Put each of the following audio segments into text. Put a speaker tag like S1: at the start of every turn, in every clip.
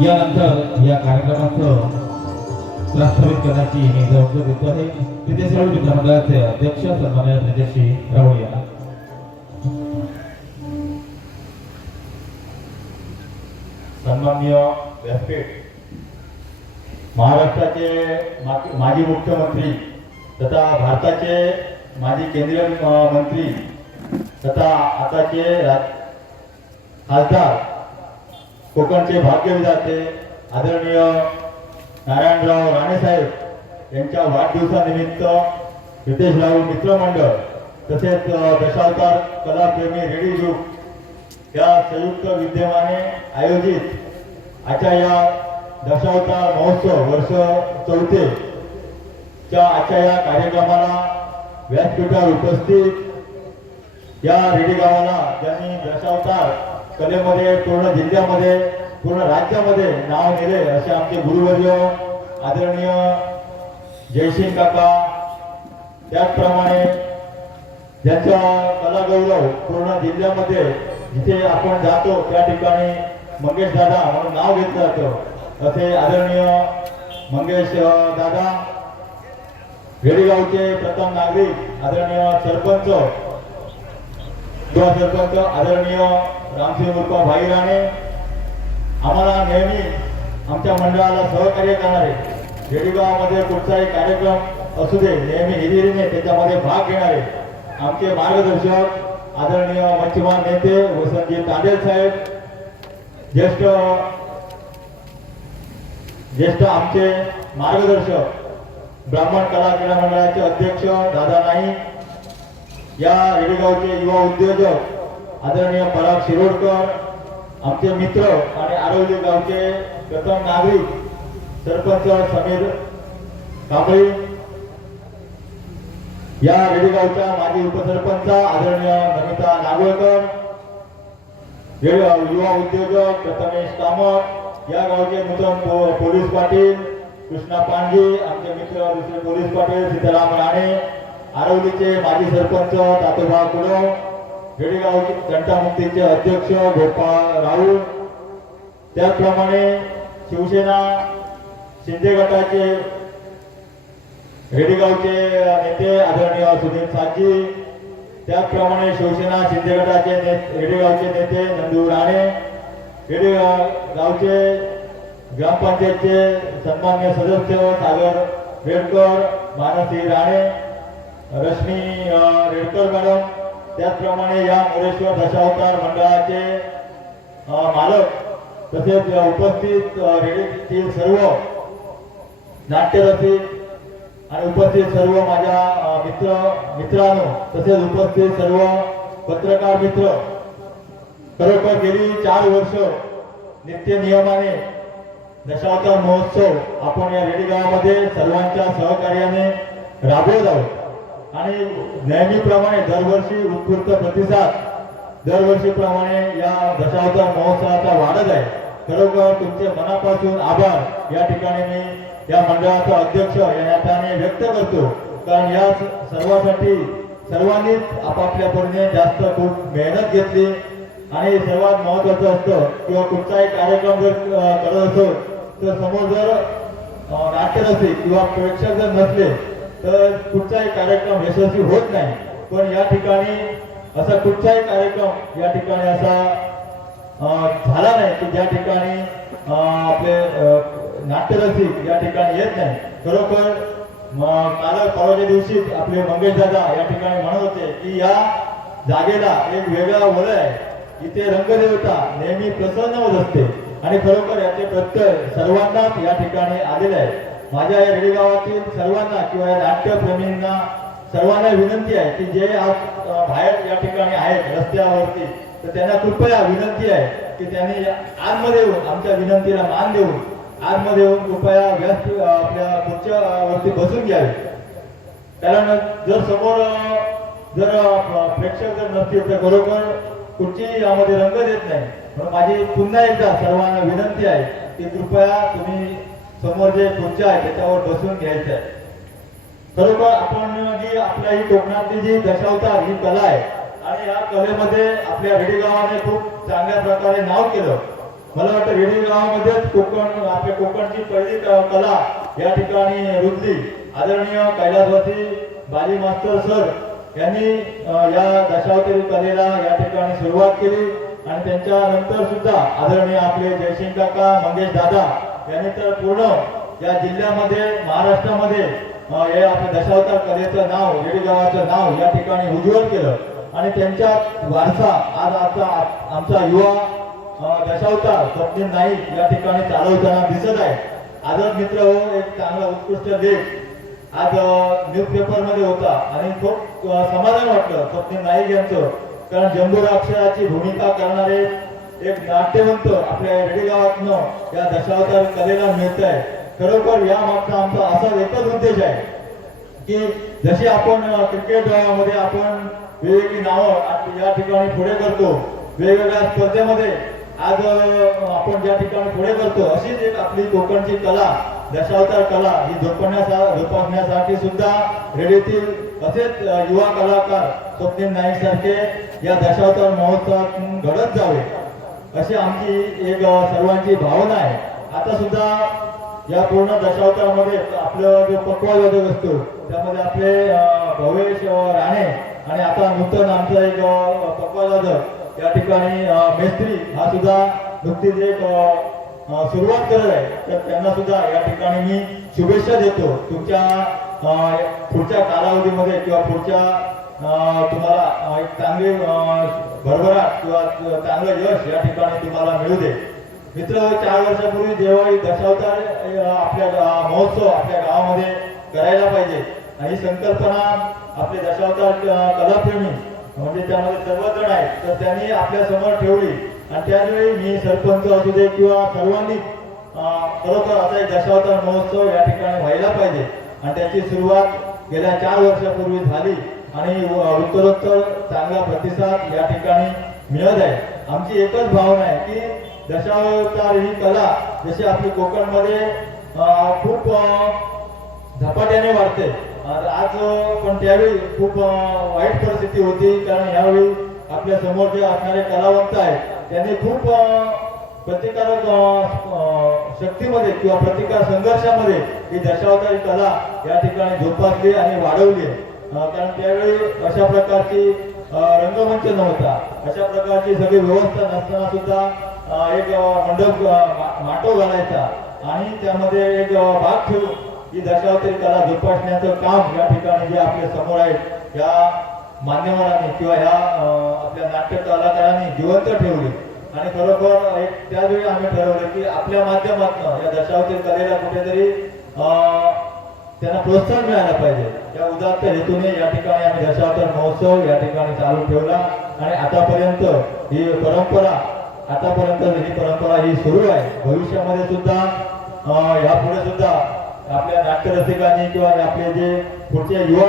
S1: यानंतर या कार्यक्रमाचं प्रस्थापित करण्याची मी जबाबदारी देतो आहे. तिथे सर्व मित्रमंडळाचे अध्यक्ष सन्मान्य तेजस्वी राहुल यांना.
S2: सन्मान्य व्यासपीठ महाराष्ट्राचे माजी मुख्यमंत्री तथा भारताचे माजी केंद्रीय मंत्री तथा आताचे खासदार कोकणचे भाग्यविधाते आदरणीय नारायणराव राणेसाहेब यांच्या वाढदिवसानिमित्त रितेश राहुल मित्रमंडळ तसेच दशावतार कलाप्रेमी रेडी ग्रुप या संयुक्त विद्यमाने आयोजित आजच्या या दशावतार महोत्सव वर्ष चौथे च्या आजच्या या कार्यक्रमाला व्यासपीठावर उपस्थित या रेडी गावाला ज्यांनी दशावतार कलेमध्ये पूर्ण जिल्ह्यामध्ये पूर्ण राज्यामध्ये नाव नेले असे आमचे गुरुवर्य आदरणीय जयसिंग काका. त्याचप्रमाणे ज्यांचा कलागौरव पूर्ण जिल्ह्यामध्ये जिथे आपण जातो त्या ठिकाणी मंगेश दादा म्हणून नाव घेतलं जातं. असे आदरणीय मंगेश दादा. वेडेगावचे प्रथम नागरिक आदरणीय सरपंच किंवा सरपंच आदरणीय रामसिंह मुर्ख भाई राणे आम्हाला नेहमी आमच्या मंडळाला सहकार्य करणारे वेडेगावामध्ये कुठचाही कार्यक्रम असू दे नेहमी हिरिरीने त्याच्यामध्ये भाग घेणारे आमचे मार्गदर्शक आदरणीय मच्छीमार नेते वसंतजी तांदेल साहेब ज्येष्ठ ज्येष्ठ आमचे मार्गदर्शक ब्राह्मण कला क्रीडा मंडळाचे अध्यक्ष दादा नाईक या रेडेगावचे युवा उद्योजक आदरणीय पराग शिरोडकर आमचे मित्र आणि आरोग्य गावचे प्रथम नागरिक सरपंच समीर कांबळी या रेडेगावच्या माजी उपसरपंच आदरणीय नमिता नागोळकर युवा उद्योजक प्रथमेश कामत या गावचे नूतन पोलीस पाटील कृष्णा पांडे आमचे मित्र दुसरे पोलीस पाटील सीताराम राणे आरवलीचे माजी सरपंच तातोबा कुडव रेडेगावचे जनतामुक्तीचे अध्यक्ष गोपाळ राऊळ. त्याचप्रमाणे शिवसेना शिंदे गटाचे रेडेगावचे नेते आदरणीय सुनील साजी त्याचप्रमाणे शिवसेना शिंदे गटाचे ने- नेते नंदू राणे. रेडेगावचे ग्रामपंचायतचे सन्मान्य सदस्य सागर बेडकर मानसी राणे. रश्मी रेडकर मॅडम त्याचप्रमाणे या मोरेश्वर दशावतार मंडळाचे मालक तसेच उपस्थित रेडीतील सर्व नाट्यरसिक आणि उपस्थित सर्व माझ्या मित्र मित्रांनो तसेच उपस्थित सर्व पत्रकार मित्र खरोखर गेली चार वर्ष नित्य नियमाने दशावतार महोत्सव आपण या रेडी गावामध्ये सर्वांच्या सहकार्याने राबवत आहोत. आणि नेहमीप्रमाणे दरवर्षी उत्कृष्ट प्रतिसाद दरवर्षीप्रमाणे या दशावतार महोत्सवाचा वाढत आहे. खरोखर तुमचे मनापासून आभार. या ठिकाणी मी या मंडळाचा अध्यक्ष या नात्याने व्यक्त करतो. कारण या सर्वासाठी सर्वांनीच आपापल्या परीने जास्त खूप मेहनत घेतली. आणि सर्वात महत्वाचं असतं किंवा कुठचाही कार्यक्रम जर करत असो तर समोर जर अ, नाट्यरसिक किंवा प्रेक्षक जर नसले तर कुठचाही कार्यक्रम यशस्वी होत नाही. पण या ठिकाणी असा कुठचाही कार्यक्रम या ठिकाणी असा झाला नाही की ज्या ठिकाणी आपले नाट्यरसिक या ठिकाणी येत नाही. खरोखर काल परवाच्या दिवशी आपले मंगेश दादा या ठिकाणी म्हणत होते की या जागेला एक वेगळा वलय आहे. इथे रंगदेवता नेहमी प्रसन्न होत असते. आणि खरोखर याचे प्रत्यय सर्वांनाच या ठिकाणी आलेले आहे. माझ्या या रेडीगावातील सर्वांना किंवा या नाट्यप्रेमींना सर्वांना विनंती आहे की जे आज बाहेर या ठिकाणी आहेत रस्त्यावरती तर त्यांना कृपया विनंती आहे की त्यांनी आतमध्ये येऊन आमच्या विनंतीला मान देऊन आतमध्ये येऊन कृपया व्यस्त आपल्या खुर्च्यावरती बसून घ्यावे. कारण जर समोर जर प्रेक्षक जर नसतील तर बरोबर खुर्ची यामध्ये रंग देत नाही. म्हणून माझी पुन्हा एकदा सर्वांना विनंती आहे की कृपया तुम्ही समोर जे खुर्च्या आहे त्याच्यावर बसून घ्यायचं आहे. खरोखर आपण जी आपल्या ही कोकणातली जी दशावतार ही कला आहे आणि या कलेमध्ये आपल्या रेडी गावाने खूप चांगल्या प्रकारे नाव केलं. मला वाटतं रेडी गावामध्येच कोकण आपल्या कोकणची पहिली कला या ठिकाणी रुजली. आदरणीय कैलासवासी बाली मास्टर सर यांनी या दशावतारी कलेला या ठिकाणी सुरुवात केली. आणि त्यांच्या नंतर सुद्धा आदरणीय आपले जयसिंग काका मंगेश दादा याने तर पूर्ण या जिल्ह्यामध्ये महाराष्ट्रामध्ये हे आपलं दशावतार कलेचं नाव रेडी गावाचं नाव या ठिकाणी उज्ज्वल केलं. आणि त्यांच्या वारसा आज आमचा आमचा युवा दशावतार स्वप्नील नाईक या ठिकाणी चालवताना दिसत आहे. आदर मित्र हो एक चांगला उत्कृष्ट लेख आज न्यूजपेपरमध्ये होता. आणि खूप समाधान वाटलं स्वप्नील नाईक यांचं. कारण जंबूर अक्षराची भूमिका करणारे एक नाट्यवंत आपल्या रेडी गावातनं या दशावतार कलेला मिळत आहे खरोखर या मागचा आमचा असा एकच उद्देश आहे की जशी आपण क्रिकेटमध्ये आपण वेगवेगळी नावं या ठिकाणी पुढे करतो वेगवेगळ्या स्पर्धेमध्ये आज आपण ज्या ठिकाणी पुढे करतो अशीच एक आपली कोकणची कला दशावतार कला ही जोपासण्यासा जोपासण्यासाठी सुद्धा रेडीतील असेच युवा कलाकार स्वप्नील नाईक सारखे या दशावतार महोत्सवातून घडत जावे. अशी आमची एक सर्वांची भावना आहे. आता सुद्धा या पूर्ण दशावतारामध्ये आपलं जो पक्वायोजक असतो त्यामध्ये आपले भवेश राणे आणि आता नूतन आमचा एक पक्वा पक्वायोजक या ठिकाणी मेस्त्री हा सुद्धा नुकतीच एक सुरुवात करत आहे. तर त्यांना सुद्धा या ठिकाणी मी शुभेच्छा देतो. तुमच्या पुढच्या कालावधीमध्ये किंवा पुढच्या तुम्हाला एक चांगली भरभराट किंवा चांगलं यश या ठिकाणी तुम्हाला मिळू दे. मित्र चार वर्षापूर्वी जेव्हा दशावतार आपल्या महोत्सव आपल्या गावामध्ये करायला पाहिजे आणि ही संकल्पना आपले दशावतार कलाप्रेमी म्हणजे त्यामध्ये सर्वजण आहेत तर त्यांनी आपल्यासमोर ठेवली. आणि त्याचवेळी मी सरपंच असू दे किंवा सर्वांनी खरोखर असा एक दशावतार महोत्सव या ठिकाणी व्हायला पाहिजे. आणि त्याची सुरुवात गेल्या चार वर्षापूर्वी झाली. आणि व- उत्तरोत्तर चांगला प्रतिसाद या ठिकाणी मिळत आहे आमची एकच भावना आहे की दशावतार ही कला जशी आपली कोकणमध्ये खूप झपाट्याने वाढते आज पण त्यावेळी खूप वाईट परिस्थिती होती कारण यावेळी आपल्यासमोर जे असणारे कलावंत आहेत त्यांनी खूप प्रतिकारक शक्तीमध्ये किंवा प्रतिकार संघर्षामध्ये ही दशावतारी कला या ठिकाणी जोपासली आणि वाढवली आहे. कारण त्यावेळी अशा प्रकारची रंगमंच नव्हता. अशा प्रकारची सगळी व्यवस्था नसताना सुद्धा एक मंडप माटो घालायचा. आणि त्यामध्ये एक भाग ठेवून ही दशावतारी कला जोपासण्याचं काम या ठिकाणी जे आपल्यासमोर आहेत या मान्यवरांनी किंवा ह्या आपल्या नाट्य कलाकारांनी जिवंत ठेवली. आणि खरोखर एक त्यावेळी आम्ही ठरवलं की आपल्या माध्यमातून या दशावतारी कलेला कुठेतरी त्यांना प्रोत्साहन मिळायला पाहिजे. या उदात्त हेतूने या ठिकाणी आम्ही दशावतार महोत्सव या ठिकाणी चालू ठेवला आणि आतापर्यंत ही परंपरा आतापर्यंत ही परंपरा ही सुरू आहे. भविष्यामध्ये सुद्धा यापुढे सुद्धा आपल्या नाट्यरसिकांनी किंवा आपले जे पुढचे युवा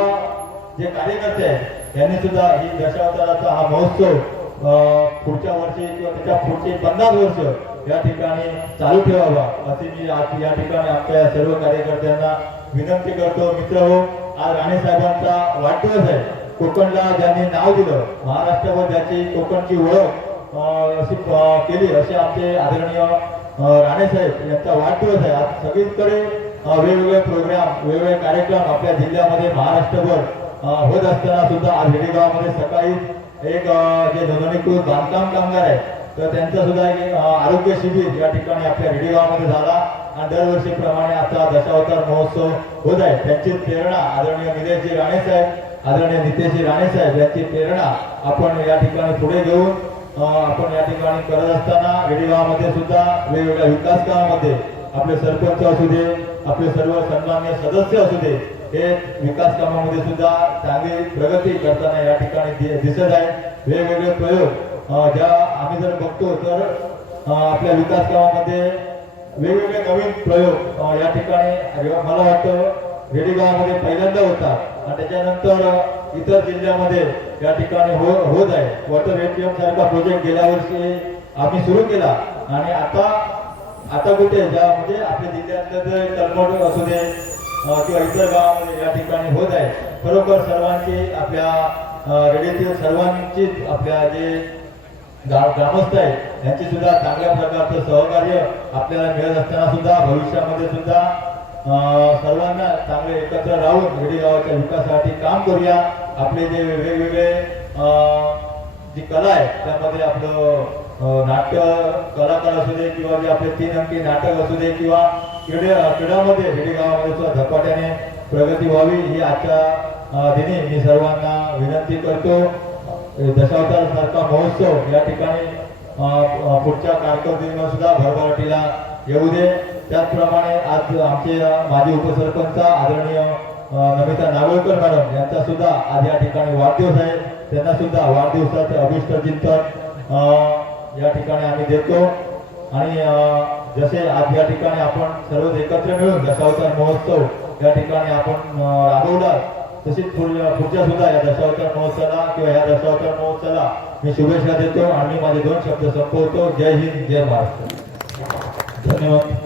S2: जे कार्यकर्ते आहेत यांनी सुद्धा ही दशावताराचा हा महोत्सव पुढच्या वर्षी किंवा त्याच्या पुढचे पन्नास वर्ष या ठिकाणी चालू ठेवावा. असे मी या ठिकाणी आपल्या सर्व कार्यकर्त्यांना विनंती करतो मित्र हो आज राणे साहेबांचा वाढदिवस आहे. कोकणला ज्यांनी नाव दिलं महाराष्ट्रावर ज्याची कोकणची ओळख अशी केली असे आमचे आदरणीय राणे साहेब यांचा वाढदिवस आहे. आज सगळीकडे वेगवेगळे प्रोग्राम वेगवेगळे कार्यक्रम आपल्या जिल्ह्यामध्ये महाराष्ट्रभर होत असताना सुद्धा आज गावामध्ये सकाळी एक जे नोंदणीकृत बांधकाम कामगार आहे तर त्यांचा सुद्धा एक आरोग्य शिबिर या ठिकाणी आपल्या गावामध्ये झाला. दरवर्षीप्रमाणे आता दशावतार महोत्सव होत आहे. त्यांची प्रेरणा आदरणीय निलेशजी राणे साहेब आदरणीय नितेशजी राणे साहेब यांची प्रेरणा आपण या ठिकाणी पुढे घेऊन आपण या ठिकाणी करत असताना गावामध्ये सुद्धा वेगवेगळ्या विकास कामामध्ये आपले सरपंच असू दे आपले सर्व सन्मान्य सदस्य असू दे हे विकास कामामध्ये सुद्धा चांगली प्रगती करताना या ठिकाणी दिसत आहे. वेगवेगळे प्रयोग ज्या आम्ही जर बघतो तर आपल्या विकास कामामध्ये वेगवेगळे नवीन प्रयोग या ठिकाणी मला वाटतं रेडीगावामध्ये पहिल्यांदा होता आणि त्याच्यानंतर इतर जिल्ह्यामध्ये या ठिकाणी हो होत आहे. वॉटर एटीएम सारखा प्रोजेक्ट गेल्या वर्षी आम्ही सुरू केला. आणि आता आता कुठे ज्या म्हणजे आपल्या जिल्ह्यातलं जे कलमोट असू दे किंवा इतर गावामध्ये या ठिकाणी होत आहे. खरोखर सर्वांची आपल्या रेडीतील सर्वांचीच आपल्या जे ग्रामस्थ आहेत. यांचे सुद्धा चांगल्या प्रकारचं सहकार्य आपल्याला मिळत असताना सुद्धा भविष्यामध्ये सुद्धा अं, सर्वांना चांगले एकत्र राहून वेडी गावाच्या विकासासाठी काम करूया. आपले जे वेगवेगळे अं, जी कला आहे त्यामध्ये आपलं नाट्य कलाकार असू दे किंवा जे आपले तीन अंकी नाटक असू दे किंवा क्रीडे क्रीडामध्ये वेडी गावामध्ये सुद्धा झपाट्याने प्रगती व्हावी ही आजच्या दिनी मी सर्वांना विनंती करतो. दशावतार सारखा महोत्सव या ठिकाणी पुढच्या कारकिर्दीमध्ये सुद्धा भरभराटीला येऊ दे. त्याचप्रमाणे आज आमचे माजी उपसरपंच आदरणीय नमिता नागोळकर मॅडम यांचा सुद्धा आज या ठिकाणी वाढदिवस आहे. त्यांना सुद्धा वाढदिवसाचे अभिष्ट चिंतन या ठिकाणी आम्ही देतो. आणि जसे आज या ठिकाणी आपण सर्व एकत्र मिळून दशावतार महोत्सव या ठिकाणी आपण राबवला तसेच पुढच्या सुद्धा या दशावतार महोत्सवाला किंवा या दशावतार महोत्सवाला मी शुभेच्छा देतो आणि माझे दोन शब्द संपवतो. जय हिंद जय महाराष्ट्र.
S1: धन्यवाद.